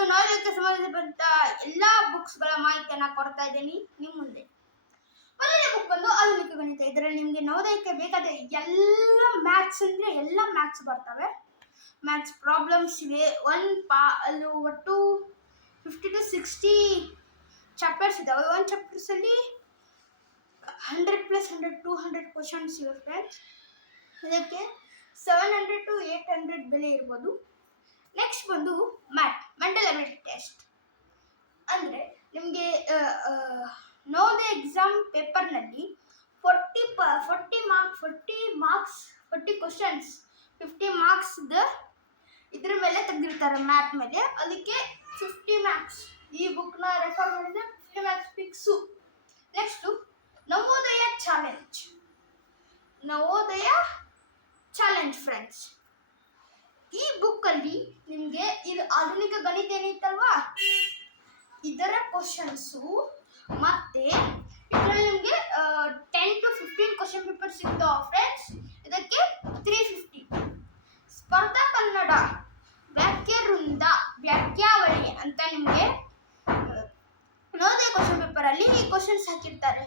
ಮತ್ತು ನವೋದಯಕ್ಕೆ ಸಂಬಂಧಪಟ್ಟ ಎಲ್ಲ ಬುಕ್ಸ್ಗಳ ಮಾಹಿತಿಯನ್ನು ಕೊಡ್ತಾ ಇದ್ದೀನಿ ನಿಮ್ಮ ಮುಂದೆ. ಮೊದಲನೇ ಬುಕ್ ಬಂದು ಆಧುನಿಕ ಗಣಿತ. ಇದರಲ್ಲಿ ನಿಮಗೆ ನವೋದಯಕ್ಕೆ ಬೇಕಾದ ಎಲ್ಲ ಮ್ಯಾಥ್ಸ್ ಅಂದರೆ ಎಲ್ಲ ಮ್ಯಾಥ್ಸ್ ಬರ್ತವೆ. ಮ್ಯಾಥ್ಸ್ ಪ್ರಾಬ್ಲಮ್ಸ್ ಇವೆ. ಅಲ್ಲಿ ಒಟ್ಟು 50 to 60 ಚಾಪ್ಟರ್ಸ್ ಇದ್ದಾವೆ. ಒಂದು ಚಾಪ್ಟರ್ಸಲ್ಲಿ 100+100 200 ಕ್ವಶನ್ಸ್ ಇವೆ ಫ್ರೆಂಡ್ಸ್. ಇದಕ್ಕೆ 700 to 800 ಬೆಲೆ ಇರ್ಬೋದು. ನೆಕ್ಸ್ಟ್ ಬಂದು ಮೆಂಟಲ್ ಅಬಿಲಿಟಿ ಟೆಸ್ಟ್. ಅಂದರೆ ನಿಮಗೆ ನವೋದಯ ಎಕ್ಸಾಮ್ ಪೇಪರ್ನಲ್ಲಿ 40 ಕ್ವಶನ್ಸ್ 50 ಮಾರ್ಕ್ಸ್ದ ಇದ್ರ ಮೇಲೆ ತೆಗೆದಿರ್ತಾರೆ, ಮ್ಯಾಥ್ ಮೇಲೆ. ಅದಕ್ಕೆ 50 ಮಾರ್ಕ್ಸ್. ಈ ಬುಕ್ನ ರೆಫರ್ ಮಾಡಿದರೆ 50 marks fix. Next Navodaya challenge friends. ಈ ಬುಕ್ಕಲ್ಲಿ ನಿಮಗೆ ಇದು ಆಧುನಿಕ ಗಣಿತ ಏನಿತ್ತಲ್ವಾ, ಇದರ ಕ್ವಶನ್ಸು ಮತ್ತೆ ಇದರಲ್ಲಿ ನಿಮಗೆ 10 to 15 ಕ್ವಶನ್ ಪೇಪರ್ ಸಿಗ್ತಾವೆ ಫ್ರೆಂಡ್ಸ್. ಇದಕ್ಕೆ 350. ಸ್ಪರ್ಧಾ ಕನ್ನಡ ವ್ಯಾಖ್ಯಾವಳಿ ಅಂತ ನಿಮಗೆ ನವೋದಯ ಕ್ವಶನ್ ಪೇಪರಲ್ಲಿ ಈ ಕ್ವಶನ್ಸ್ ಹಾಕಿರ್ತಾರೆ.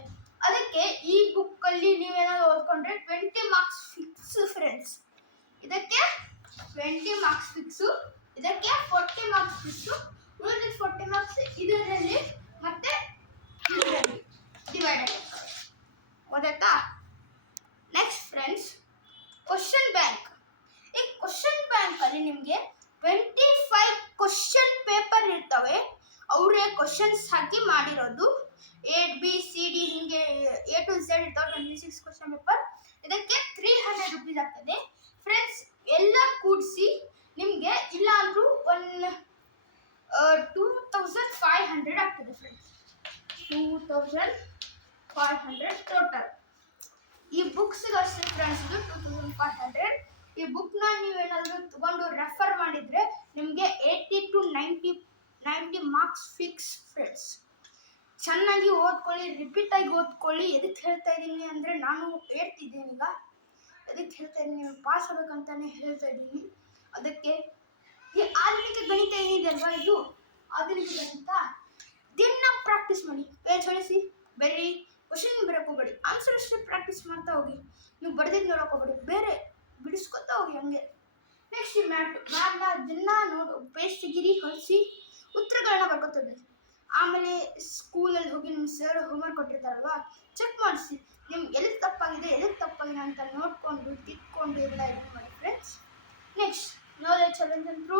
ಅದಕ್ಕೆ ಈ ಬುಕ್ಕಲ್ಲಿ ನೀವೇನಾದ್ರು ಓದ್ಕೊಂಡ್ರೆ 20 ಮಾರ್ಕ್ಸ್ ಫಿಕ್ಸ್ ಫ್ರೆಂಡ್ಸ್. ಇದಕ್ಕೆ 20 ಮಾರ್ಕ್ಸ್ ಫಿಕ್ಸು. ಇದಕ್ಕೆ 40 ಮಾರ್ಕ್ಸ್ ಫಿಕ್ಸು. ಉಳಿದ 40 ಮಾರ್ಕ್ಸ್ ಇದರಲ್ಲಿ ಮತ್ತೆ ಇದರಲ್ಲಿ ಡಿವೈಡೆಡ್. ಓದಾಯ್ತಾ? Next friends, question bank. ಈ ಕ್ವಶನ್ ಬ್ಯಾಂಕಲ್ಲಿ ನಿಮಗೆ 25 ಕ್ವಶನ್ ಪೇಪರ್ ಇರ್ತವೆ. ಅವರೇ ಕ್ವಶನ್ಸ್ ಹಾಕಿ ಮಾಡಿರೋದು. ABCD ಹಿಂಗೆ A to Z ಇರ್ತಾವೆ. 26 ಕ್ವಶನ್ ಪೇಪರ್. ಇದಕ್ಕೆ 300 ರೂಪೀಸ್ ಆಗ್ತದೆ ಫ್ರೆಂಡ್ಸ್. ಎಲ್ಲ ಕೂಡಿಸಿ ನಿಮಗೆ ಇಲ್ಲ ಅಂದರೂ 2500 ಆಗ್ತದೆ ಫ್ರೆಂಡ್ಸ್. 2500 ಟೋಟಲ್. ಈ ಬುಕ್ಸ್ಗೆ ಅಷ್ಟೇ ಫ್ರೆಂಡ್ಸ್, ಇದು 2500. ಈ ಬುಕ್ನ ನೀವೇನಾದರೂ ತಗೊಂಡು ರೆಫರ್ ಮಾಡಿದರೆ ನಿಮಗೆ 80 to 90 ಮಾರ್ಕ್ಸ್ ಫಿಕ್ಸ್ ಫ್ರೆಂಡ್ಸ್. ಚೆನ್ನಾಗಿ ಓದ್ಕೊಳ್ಳಿ, ರಿಪೀಟಾಗಿ ಓದ್ಕೊಳ್ಳಿ. ಎದಕ್ಕೆ ಹೇಳ್ತಾ ಇದ್ದೀನಿ ಅಂದರೆ, ನಾನು ಹೇಳ್ತಿದ್ದೀನಿ ಈಗ ಅದಕ್ಕೆ ಹೇಳ್ತಾ ಇದ್ದೀನಿ, ನೀವು ಪಾಸ್ ಆಗಬೇಕಂತಾನೆ ಹೇಳ್ತಾ ಇದ್ದೀನಿ. ಅದಕ್ಕೆ ಈ ಆಧುನಿಕ ಗಣಿತ ಏನಿದೆ ಅಲ್ವಾ, ಇದು ಆಧುನಿಕ ಗಣಿತ ದಿನ ಪ್ರಾಕ್ಟೀಸ್ ಮಾಡಿ. ಪೇಜ್ ಹೊಳಿಸಿ, ಬೇರೆ ಕ್ವಶನ್ ಬರೋಕೆ ಹೋಗಬೇಡಿ. ಆನ್ಸರ್ ಅಷ್ಟೇ ಪ್ರಾಕ್ಟೀಸ್ ಮಾಡ್ತಾ ಹೋಗಿ. ನೀವು ಬರೆದಿದ್ದು ನೋಡೋಕೆ ಹೋಗಬೇಡಿ, ಬೇರೆ ಬಿಡಿಸ್ಕೊತಾ ಹೋಗಿ ಹಂಗೆ. ನೆಕ್ಸ್ಟ್ ಮ್ಯಾಟ್ನ ದಿನ ಪೇಜ್ ತೆಗೀರಿ, ಹೊಲಿಸಿ, ಉತ್ತರಗಳನ್ನ ಬರ್ಕೊತದೆ. ಆಮೇಲೆ ಸ್ಕೂಲಲ್ಲಿ ಹೋಗಿ ನಿಮ್ಮ ಸರ್ ಹೋಮ್ವರ್ಕ್ ಕೊಟ್ಟಿರ್ತಾರಲ್ವಾ, ಚೆಕ್ ಮಾಡಿಸಿ. ನಿಮ್ಗೆ ಎಲ್ಲಿ ತಪ್ಪಾಗಿದೆ ಅಂತ ನೋಡಿಕೊಂಡು ತಿದ್ಕೊಂಡು ಎಲ್ಲ ಇದು ಮಾಡಿ ಫ್ರೆಂಡ್ಸ್. ನೆಕ್ಸ್ಟ್ ನವೋದಯ ಚಾಲೆಂಜ್ ಅಂತೂ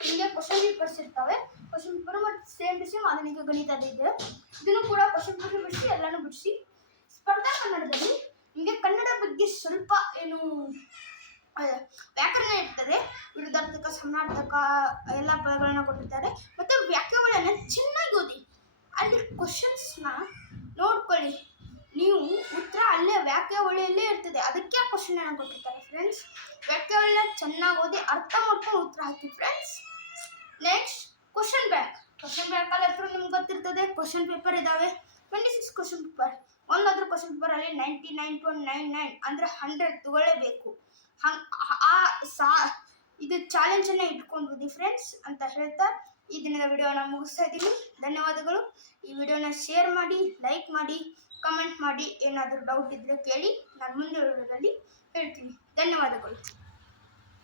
ನಿಮಗೆ ಕ್ವಶನ್ ಪೇಪರ್ಸ್ ಇರ್ತವೆ. ಕ್ವಶನ್ ಪೇಪರ್ ಮತ್ತು ಸೇಮ್ ಟು ಸೇಮ್ ಆಧುನಿಕ ಗಣಿತದ ಇದೆ. ಇದನ್ನು ಕೂಡ ಕ್ವಶನ್ ಪೇಪರ್ ಬಿಡಿಸಿ ಎಲ್ಲನೂ ಬಿಡಿಸಿ. ಸ್ಪರ್ಧಾ ಕನ್ನಡದಲ್ಲಿ ನಿಮಗೆ ಕನ್ನಡ ಬಗ್ಗೆ ಸ್ವಲ್ಪ ಏನು ವ್ಯಾಕರಣ ಇರ್ತದೆ. ವಿರುದ್ಧಾರ್ಥಕ, ಸಮಾನಾರ್ಥಕ ಎಲ್ಲ ಪದಗಳನ್ನು ಕೊಟ್ಟಿರ್ತಾರೆ. ಮತ್ತು ವ್ಯಾಖ್ಯಾವಳಿಯನ್ನು ಚೆನ್ನಾಗಿ ಓದಿ. ಅಲ್ಲಿ ಕ್ವಶನ್ಸ್ನ ನೋಡ್ಕೊಳ್ಳಿ. ನೀವು ಉತ್ತರ ಅಲ್ಲೇ ವ್ಯಾಖ್ಯಾವಳಿಯಲ್ಲೇ ಇರ್ತದೆ. ಅದಕ್ಕೆ ಆ ಕ್ವಶನನ್ನು ಕೊಟ್ಟಿರ್ತಾರೆ ಫ್ರೆಂಡ್ಸ್. ವ್ಯಾಖ್ಯಾವಳಿನ ಚೆನ್ನಾಗಿ ಓದಿ ಅರ್ಥ ಮಾಡ್ಕೊಂಡು ಉತ್ತರ ಹಾಕಿ ಫ್ರೆಂಡ್ಸ್. ನೆಕ್ಸ್ಟ್ ಕ್ವಶನ್ ಬ್ಯಾಂಕಲ್ಲಿ ಹತ್ರ ನಿಮ್ಗೆ ಗೊತ್ತಿರ್ತದೆ. ಕ್ವಶನ್ ಪೇಪರ್ ಇದ್ದಾವೆ 26 ಕ್ವಶನ್ ಪೇಪರ್. ಒಂದಾದ್ರೂ ಕ್ವಶನ್ ಪೇಪರಲ್ಲಿ 99.99 ಅಂದರೆ 100 ತಗೊಳ್ಳೇಬೇಕು. ಇದು ಚಾಲೆಂಜನ್ನು ಇಟ್ಕೊಂಡು ಓದಿ ಫ್ರೆಂಡ್ಸ್ ಅಂತ ಹೇಳ್ತಾ ಈ ದಿನದ ವಿಡಿಯೋನ ಮುಗಿಸ್ತಾ ಇದ್ದೀನಿ. ಧನ್ಯವಾದಗಳು. ಈ ವಿಡಿಯೋನ ಶೇರ್ ಮಾಡಿ, ಲೈಕ್ ಮಾಡಿ, ಕಮೆಂಟ್ ಮಾಡಿ. ಏನಾದರೂ ಡೌಟ್ ಇದ್ದರೆ ಕೇಳಿ, ನಾನು ಮುಂದೆ ವಿಡಿಯೋದಲ್ಲಿ ಹೇಳ್ತೀನಿ. ಧನ್ಯವಾದಗಳು.